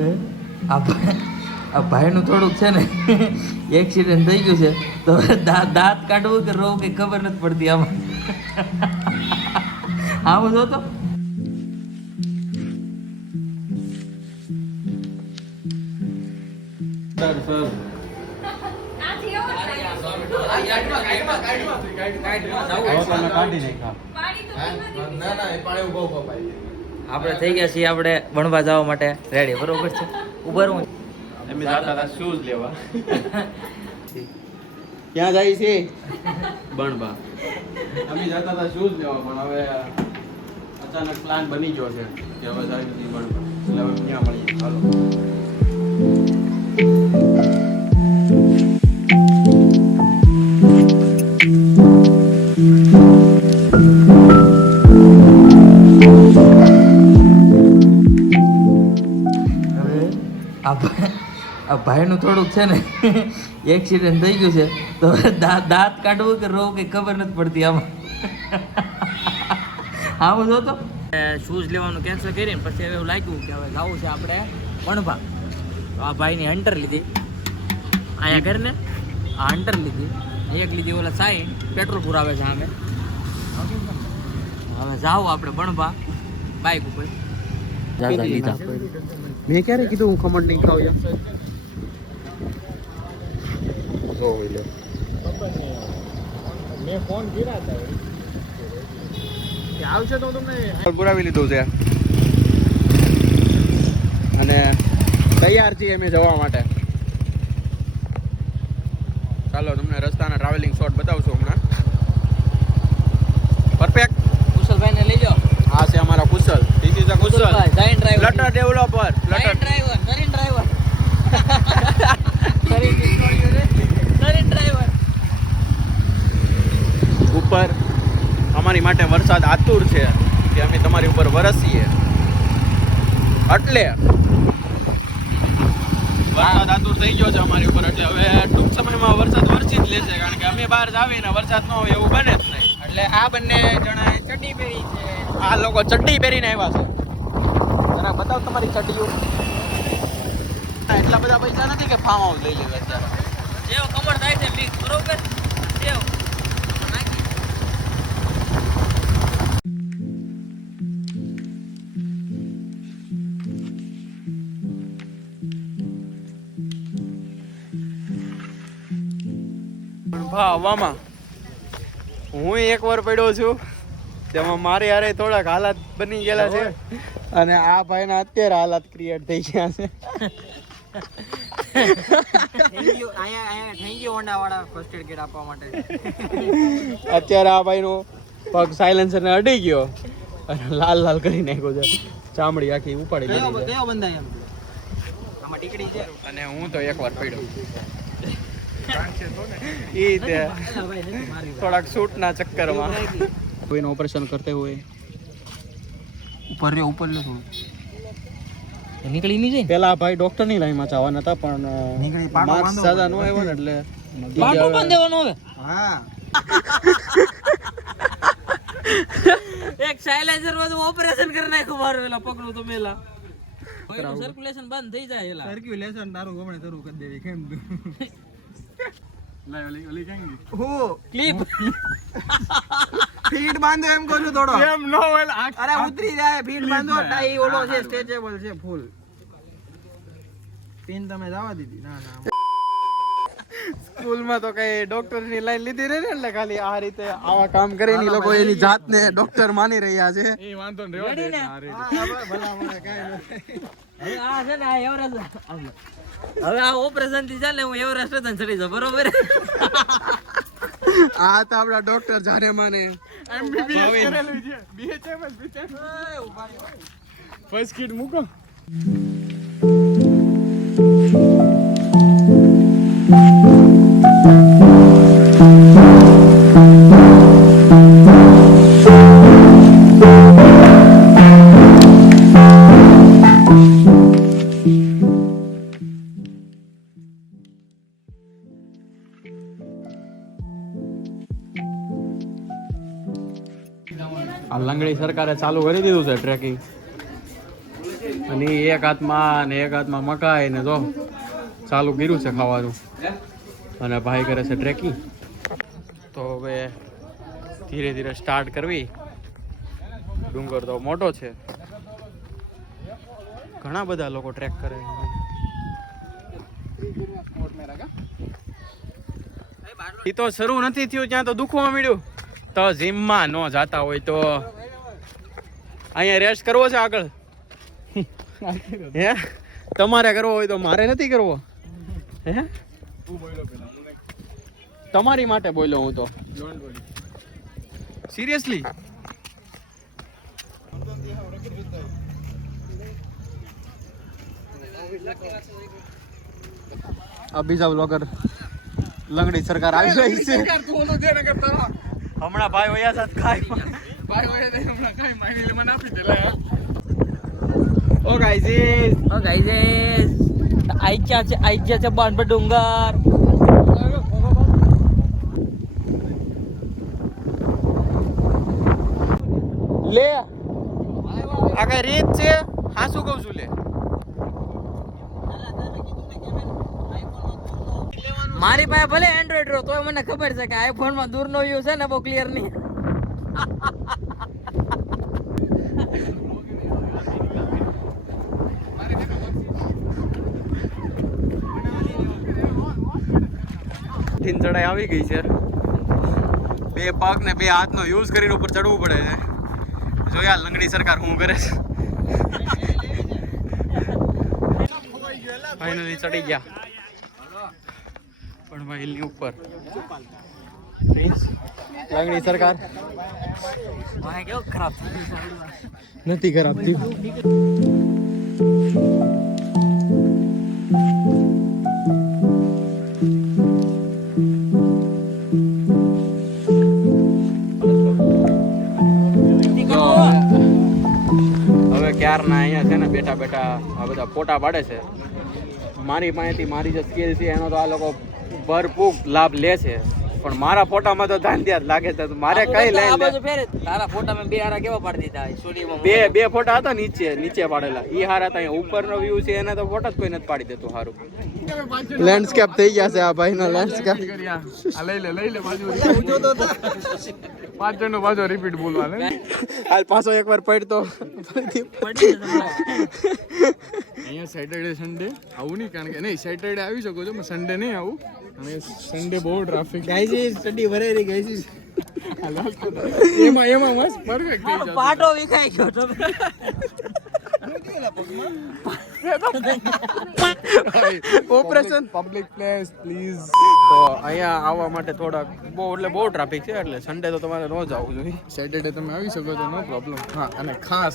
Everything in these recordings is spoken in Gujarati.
હવે આ ભાઈનું થોડુંક છે ને એક્સિડન્ટ થઈ ગયું છે તો દાંત કાઢવું કે રોવું કઈ ખબર નથી પડતી આમાં. આવું જો તો આપણે થઈ ગયા છીએ આપણે ભણવા જવા માટે રેડી બરોબર છે. ઉભા રહું અમે જતા હતા શૂઝ લેવા. ક્યાં જાય છે? બણબા. અમે જતા હતા શૂઝ લેવા પણ હવે અચાનક પ્લાન બની ગયો છે કે હવે જાય છે બણબા એટલે હવે ત્યાં મળીએ. હાલો. આ ભાઈનું થોડુંક છે ને એક્સિડન્ટ થઈ ગયું છે તો દાંત કાઢવું કે રોવું કઈ ખબર નથી પડતી આમાં. આવું જો તો શૂઝ લેવાનું કેન્સલ કરીને પછી હવે એવું લાગ્યું કે હવે જવું છે આપણે વણભા. તો આ ભાઈની હન્ટર લીધી અહીંયા કરીને આ હન્ટર લીધી એક લીધી ઓલા સાઈ પેટ્રોલ પુરાવે છે અમે. હવે જાઓ આપણે વણભા બાઈક ઉપર. મેં ક્યારે કીધું હું ખમણ નહીં ખાવ યાર. મેં ફોન કર્યા હતા કે આવશે તો તમને પુરાવી લીધું છે અને તૈયાર છીએ અમે જવા માટે. ચાલો તમને રસ્તાના ટ્રાવેલિંગ શોટ બતાવશું હમણાં. પરફેક્ટ. કુશલભાઈને લઈ જાઓ. આ છે અમારા Kushal. This is a Kushal join driver flutter developer. Join driver કરીન ડ્રાઈવર કરીન ડ્રાઈવર. ઉપર અમારી માટે વરસાદ આતુર છે કે અમે તમારી ઉપર વરસીએ એટલે વરસાદ આતુર થઈ ગયો છે અમારી ઉપર એટલે હવે ટૂંક સમયમાં વરસાદ વરસી જ લેશે કારણ કે અમે બહાર જાવીને વરસાદ ન હોય એવું બને જ નહીં. એટલે આ બંને જણા ચડ્ડી પહેરી છે. આ લોકો ચડ્ડી પહેરીને આવ્યા છે. જરા બતાવ તમારી ચડ્ડીઓ. એટલા બધા પૈસા નથી કે ફાર્મ હાઉસ લઈ લેવા અત્યારે. જેવો કમર થાય છે મિક્સ બરોબર જેવો હવામાં હું એકવાર પડ્યો છું તેમાં મારી હારે થોડાક હાલાત બની ગયેલા છે અને આ ભાઈના અત્યારે હાલાત ક્રિએટ થઈ ગયા છે. અત્યારે આ ભાઈનો પગ સાયલેન્સર ને અડી ગયો અને લાલ લાલ કરી નાખ્યો છે. ચામડી આખી ઉપાડી લીધી છે. અને હું તો એકવાર પડ્યો ઈ તે થોડાક શૂટ ના ચક્કરમાં કોઈનો ઓપરેશન કરતે હોય ઉપર લે થોડું નીકળી નહીં જાય. પેલા ભાઈ ડોક્ટર ની લાઈન માં જવાના હતા પણ માર્ક્સ સાદા નો આવ્યો ને એટલે પાટો બાંધ દેવાનો હવે. હા એક સાયલેન્સર માં ઓપરેશન કરી નાખ્યું મારું પેલા પકડું તો મેલા સર્ક્યુલેશન બંધ થઈ જાય. એલા સર્ક્યુલેશન તારું ગમણે શરૂ કરી દેવી કેમ ક્લિપ ફીટ બાંધો એમ કહું છું થોડો એમ નો હોય. અરે ઉતરી જાય ફીટ બાંધો ટાઈ ઓલો છે સ્ટ્રેચેબલ છે ફૂલ પિન તમે જવા દીધી. ના ના સ્કૂલ માં તો કઈ ડોક્ટર ની લાઈન લીધી રહી ને એટલે ખાલી આ રીતે આવા કામ કરીને લોકો એની જાતને ડોક્ટર માની રહ્યા છે. એ વાંધો ને રેવા દે ભલા મને કાઈ નથી. હવે આ છે ને આ એવરેજ હવે આ ઓપરેશન થી ચાલે હું એવરેસ્ટ જ ચડી જાઉં બરોબર. આ તો આપડા ડોક્ટર જાને માને એમબીબીએસ કરેલું છે બીએચએમ ફર્સ્ટ કિડ મૂકો. આ લંગડી સરકારે ચાલુ કરી દીધું છે ટ્રેકિંગ અને ઈ એક હાથમાં ને એક હાથમાં મકાઈ ને જો ચાલુ કર્યું છે ખાવાનું. અને ભાઈ કરે છે ટ્રેકિંગ. તો હવે ધીરે ધીરે સ્ટાર્ટ કરવી. ડુંગર તો મોટો છે, ઘણા બધા લોકો ટ્રેક કરે. એ તો શરૂ નથી થયું ત્યાં તો દુખવા મળ્યું. તો જીમમાં ન જાતા હોય તો અહીંયા રેસ્ટ કરવો છે આગળ. હે તમારે કરવો હોય તો મારે નથી કરવો. હે તમારી માટે બોલ્યો હું તો. સિરિયસલી આ બીજા બ્લોગર લંગડી સરકાર આવી ગઈ છે. હમણાં ભાઈ વયા સાથ ખાઈ ઓ ગાઈઝ આઈ ગયા છે બાણ પર ડુંગર. લે આ કઈ રીત છે? હા શું કહું છું લે. મારી પાસે ભલે એન્ડ્રોઈડ રો તોય મને ખબર છે કે આઈફોન માં દૂર નો વ્યૂ છે ને બહુ ક્લિયર નહીં. ઠીન ચડાઈ આવી ગઈ છે. બે પગ ને બે હાથનો યુઝ કરીને ઉપર ચડવું પડે છે. જોયા લંગડી સરકાર શું કરે છે. ફાઇનલી ચડી ગયા પણ ભાઈ હિલની ઉપર. લંગડી સરકાર કેવું ખરાબ નથી ખરાબ થયું. હવે ક્યારના અહીંયા છે ને બેઠા બેઠા આ બધા ફોટા પાડે છે. મારી પાસેથી મારી જે સ્કિલ છે એનો તો આ લોકો ભરપૂર લાભ લે છે. પણ મારા ફોટામાં તો ધાંધિયા જ લાગે છે. મારે કઈ લઈ તારા ફોટામાં બે હારા કેવા પાડી દીધા સ્ટુડિયોમાં? બે ફોટા હતા નીચે પાડેલા. ઈ હારા હતા. અહીંયા ઉપરનો વ્યૂ છે એના તો ફોટા જ કોઈ નથી પાડી દેતું. સારું લેન્ડસ્કેપ થઈ ગયા છે આ ભાઈનો લેન્ડસ્કેપ. લઈ લે બાજુ પાછળનો બાજુ રિપીટ બોલવા હાલ પાછો એકવાર પડતો. અહીંયા સેટરડે સન્ડે આવું નહીં, કારણ કે નહીં સેટરડે આવી શકો છો, સન્ડે નહીં આવું. અને સન્ડે બહુ ટ્રાફિક સ્ટડી ભરેલી ગઈ એમાં મસ્ત પરફેક્ટ થઈ જશે. પાટો વિખાઈ ગયો તો ઓપરેશન પબ્લિક પ્લેસ પ્લીઝ. તો અહીંયા આવવા માટે થોડાક બહુ ટ્રાફિક છે. એટલે સન્ડે તો તમારે ન જ આવવું જોઈએ. સેટરડે તમે આવી શકો છો, નો પ્રોબ્લેમ. હા, અને ખાસ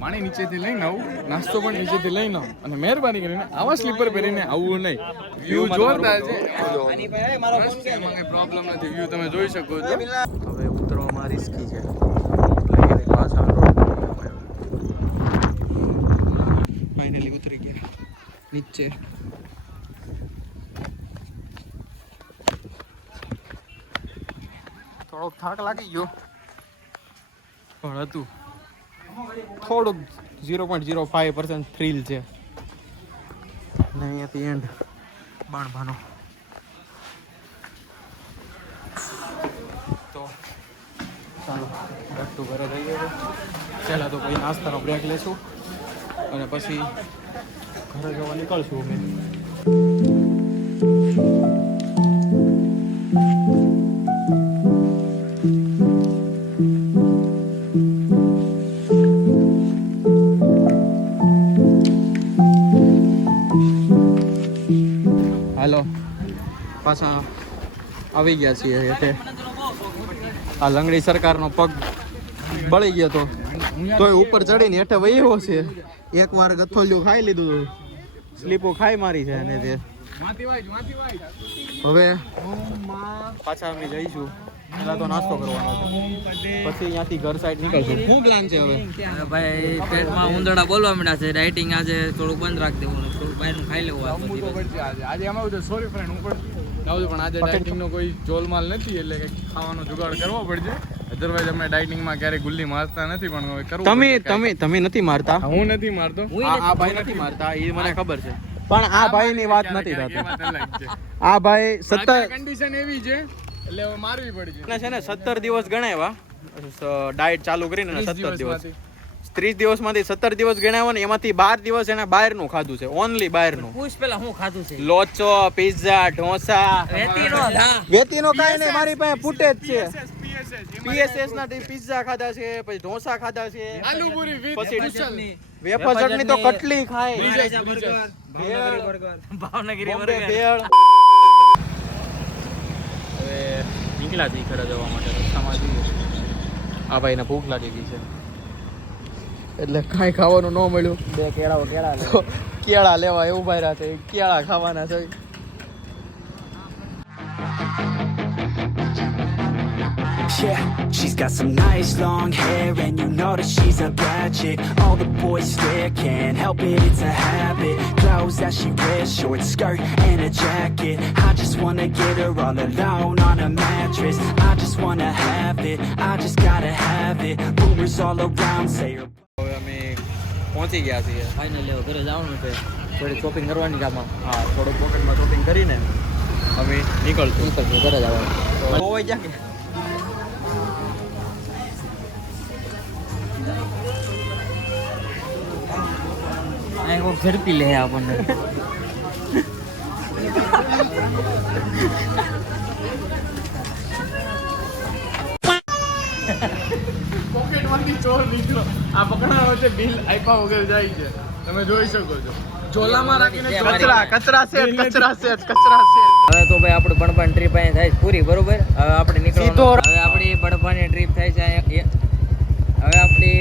પાણી નીચેથી લઈને આવું, નાસ્તો પણ નીચેથી લઈને આવું. અને મહેરબાની કરીને આવા સ્લીપર પહેરીને આવવું નહીં. વ્યૂ જોરદાર છે, એમાં પ્રોબ્લેમ નથી. વ્યૂ તમે જોઈ શકો છો. હવે ઉતરવામાં રિસ્કી છે. ફાઇનલી ઉતરી ગયા નીચે. થોડોક થાક લાગી ગયો પણ હતું થોડુંક 0.05% થ્રિલ છે. અને અહીંયાથી એન્ડ બાણભાનો. તો ચાલો બેક ટુ ઘરે જઈએ. પહેલાં તો કોઈ નાસ્તાનો બ્રેક લેશું અને પછી ઘરે જવા નીકળશું અમે. હાલો પાછા આવી ગયા છીએ. એટલે આ લંગડી સરકારનો પગ બળી ગયો તો તોય ઉપર ચડીને હેઠે વહ્યો છે. એકવાર ગથોલિયું ખાઈ લીધું, સ્લીપો ખાઈ મારી છે. અને તે હવે પાછા અમે જઈશું. પહેલા તો નાસ્તો કરવાનો છે, પછી અહીંયાથી ઘર સાઈડ નીકળશું. શું પ્લાન છે હવે? ભાઈ પેટમાં ઉંદરડા બોલવા માંડ્યા છે. ડાયટિંગ આજે થોડુંક બંધ રાખી દેવાનું, થોડુંક બહારનું ખાઈ લેવું. આજે એમાં બધું સોરી ફ્રેન્ડ, હું પણ જાઉં છું, પણ આજે ડાયટિંગનો કોઈ જોલમાલ નથી, એટલે કંઈક ખાવાનો જુગાડ કરવો પડશે. અધરવાઇઝ અમે ડાઇટિંગમાં ક્યારેય ગુલ્લી મારતા નથી પણ હવે કરવું પડશે. તમે નથી મારતા હું નથી મારતો. આ ભાઈ નથી મારતા એ મને ખબર છે પણ આ ભાઈની વાત નથી એ થતી વાત અલગ છે. આ ભાઈ 17 કન્ડિશન એવી છે એટલે હવે મારવી પડશે. ને છે ને 17 દિવસ ગણાવ્યા ડાયટ ચાલુ કરીને 17 દિવસ દિવસમાંથી. 30 દિવસમાંથી 17 દિવસ ગણાવ્યા ને એમાંથી 12 દિવસ એને બહારનું ખાધું છે ઓનલી બહારનું પૂછ પેલા હું ખાધું છે લોચો પિઝા ઢોસા વેતીનો ધા વેતીનો કાંઈ નહીં મારી પાસે ફૂટેજ છે પીએસએસ ના પિઝા ખાધા છે પછી ઢોસા ખાધા છે આલુ પૂરી with પછી કુશલ. વેફર ચટણી તો કટલી ખાય ભાવનગરી બોમ્બે ભેળ હવે નીકળ્યા છે ઘરે જવા માટે રસ્તામાં જોઈએ આ ભાઈને ભૂખ લાગી ગઈ છે એટલે કાંઈ ખાવાનું ન મળ્યું બે કેળા તો કેળા લેવા એવું ભાઈ છે કેળા ખાવાના છે Yeah, she's got some nice long hair and you know that she's a bad chick. All the boys stare, can't help it, it's a habit. Clothes that she wears, short skirt and a jacket. I just wanna get her all alone on a mattress. I just wanna have it, I just gotta have it. Rumors all around say her. હવે અમે પહોંચી ગયા છીએ ફાઇનલ લેવો ઘરે જવાનું છે થોડી શોપિંગ કરવાની ગામમાં હા થોડું પોકેટમાં શોપિંગ કરીને અમે નીકળશું ઘરે જવાનું હોઈ જા કે અહીં કોઈ ઝડપી લે આપણને પોકેટમાંથી ચોર નીકળો. આ પકડાયો છે બિલ આપ્યા વગર જાય છે. તમે જોઈ શકો છો. ઝોલામાં રાખીને કચરા સેટ હવે તો ભાઈ આપણે બણબાની ટ્રીપ અહીંયા થાય છે પૂરી બરોબર હવે આપણે નીકળવાનું હવે આપણી બણબાની ટ્રીપ થાય છે હવે આપણી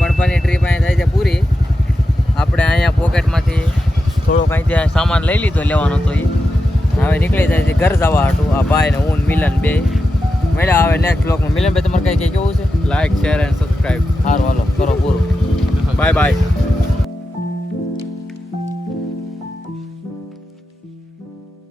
બણબાની ટ્રીપ અહીંયા થાય છે પૂરી આપણે અહીંયા પોકેટમાંથી થોડોક અહીંથી સામાન લઈ લીધો લેવાનો તો એ હવે નીકળી જાય છે ઘર જવા હાટું આ ભાઈ ને હું મિલન બે મળ્યા હવે નેક્સ્ટ બ્લોગમાં મિલન ભાઈ તમારે કઈ કેવું છે લાઈક શેર એન્ડ સબસ્ક્રાઇબ સારું હાલો કરો પૂરું બાય બાય